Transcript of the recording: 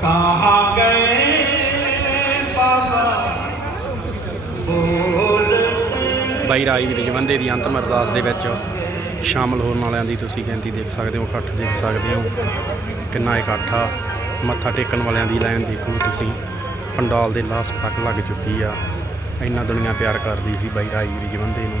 ਕਹਾਂ ਗਏ ਬਾਬਾ, ਬੋਲ ਬਾਈ ਰਾਜਵੀਰ ਜਵੰਦੇ ਦੀ ਅੰਤਮ ਅਰਦਾਸ ਦੇ ਵਿੱਚ ਸ਼ਾਮਲ ਹੋਣ ਵਾਲਿਆਂ ਦੀ ਤੁਸੀਂ ਗਿਣਤੀ ਦੇਖ ਸਕਦੇ ਹੋ, ਇਕੱਠ ਦੇਖ ਸਕਦੇ ਹੋ। ਕਿੰਨਾ ਇਕੱਠ ਆ। ਮੱਥਾ ਟੇਕਣ ਵਾਲਿਆਂ ਦੀ ਲਾਈਨ ਦੇਖੋ ਤੁਸੀਂ। ਪੰਡਾਲ ਦੇ ਲਾਸਟ ਤੱਕ ਲੱਗ ਚੁੱਕੀ ਆ। ਇੰਨਾ ਦੁਨੀਆ ਪਿਆਰ ਕਰਦੀ ਸੀ ਬਾਈ ਵੀ ਜਵੰਦੇ ਨੂੰ।